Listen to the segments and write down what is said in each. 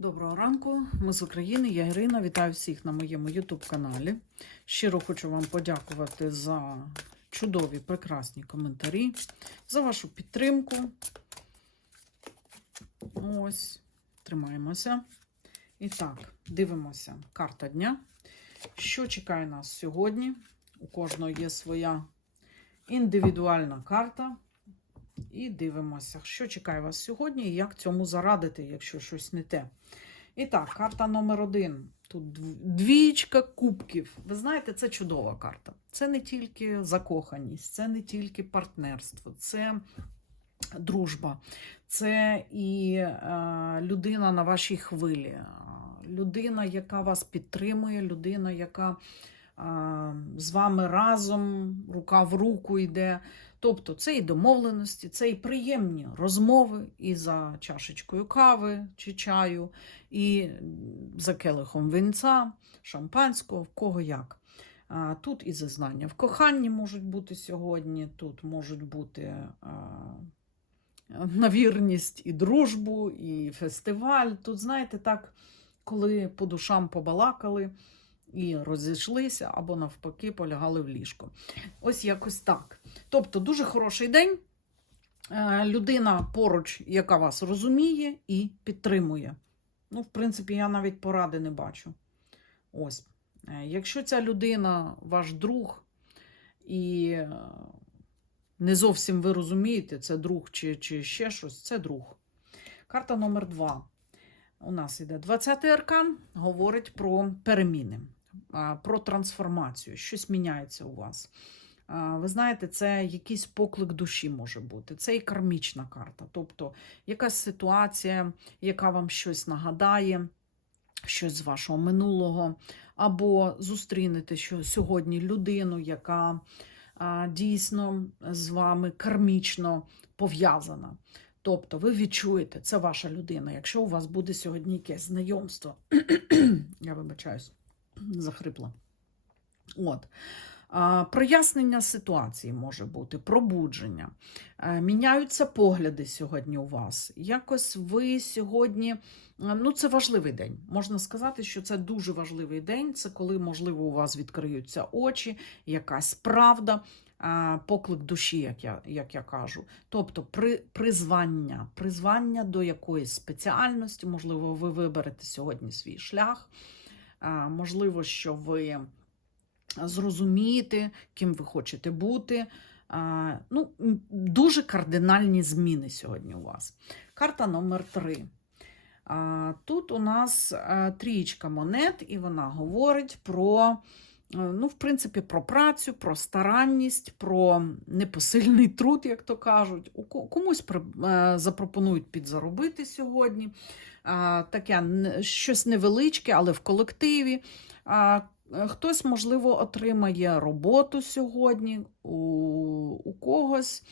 Доброго ранку, ми з України, я Ірина. Вітаю всіх на моєму YouTube-каналі. Щиро хочу вам подякувати за чудові, прекрасні коментарі, за вашу підтримку. Ось, тримаємося. І так, дивимося. Карта дня. Що чекає нас сьогодні? У кожного є своя індивідуальна карта. І дивимося, що чекає вас сьогодні і як цьому зарадити, якщо щось не те. І так, карта номер один. Тут двічка кубків. Ви знаєте, це чудова карта. Це не тільки закоханість, це не тільки партнерство, це дружба, це і е, людина на вашій хвилі, людина, яка вас підтримує, людина, яка е, з вами разом, рука в руку йде. Тобто це і домовленості, це і приємні розмови і за чашечкою кави чи чаю, і за келихом винця, шампанського, в кого як. Тут і зазнання в коханні можуть бути сьогодні, тут можуть бути на вірність і дружбу, і фестиваль. Тут, знаєте, так, коли по душам побалакали і розійшлися, або навпаки полягали в ліжко. Ось якось так. Тобто, дуже хороший день. Е, Людина поруч, яка вас розуміє і підтримує. Ну, в принципі, я навіть поради не бачу. Ось. Е, Якщо ця людина ваш друг, і е, не зовсім ви розумієте, це друг чи, чи ще щось, це друг. Карта номер два. У нас іде 20-й аркан, говорить про переміни, про трансформацію. Щось міняється у вас. Ви знаєте, це якийсь поклик душі може бути. Це і кармічна карта. Тобто якась ситуація, яка вам щось нагадає, щось з вашого минулого, або зустрінете сьогодні людину, яка дійсно з вами кармічно пов'язана. Тобто ви відчуєте, це ваша людина. Якщо у вас буде сьогодні якесь знайомство, я вибачаюсь, захрипла. От. Прояснення ситуації може бути, пробудження. Е, Міняються погляди сьогодні у вас. Якось ви сьогодні, е, ну це важливий день. Можна сказати, що це дуже важливий день. Це коли, можливо, у вас відкриються очі, якась правда, е, поклик душі, як я, як я кажу. Тобто при, призвання, призвання до якоїсь спеціальності, можливо, ви виберете сьогодні свій шлях. Е, Можливо, що ви зрозумієте, ким ви хочете бути. Ну, дуже кардинальні зміни сьогодні у вас. Карта номер 3 Тут у нас трієчка монет, і вона говорить про, е, ну, в принципі, про працю, про старанність, про непосильний труд, як то кажуть. Комусь е, запропонують підзаробити сьогодні. А, Таке щось невеличке, але в колективі. Е, Хтось, можливо, отримає роботу сьогодні, у, у когось е,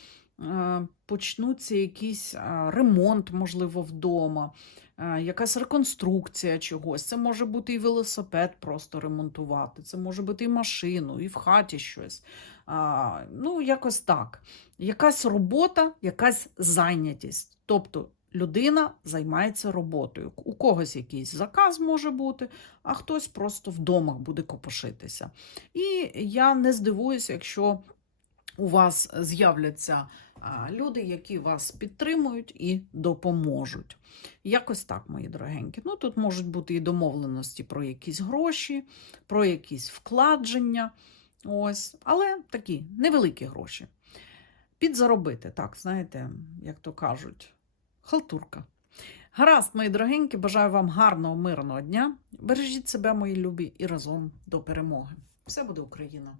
почнуться якийсь е, ремонт, можливо, вдома, е, якась реконструкція чогось. Це може бути і велосипед просто ремонтувати, це може бути і машину, і в хаті щось. Ну, якось так. Якась робота, якась зайнятість. Тобто людина займається роботою. У когось якийсь заказ може бути, а хтось просто вдома буде копошитися. І я не здивуюся, якщо у вас з'являться люди, які вас підтримують і допоможуть. Якось так, мої дорогенькі. Ну, тут можуть бути і домовленості про якісь гроші, про якісь вкладження. Ось, але такі невеликі гроші. Підзаробити, так, знаєте, як то кажуть, халтурка. Гаразд, мої дорогенькі, бажаю вам гарного, мирного дня. Бережіть себе, мої любі, і разом до перемоги. Все буде Україна!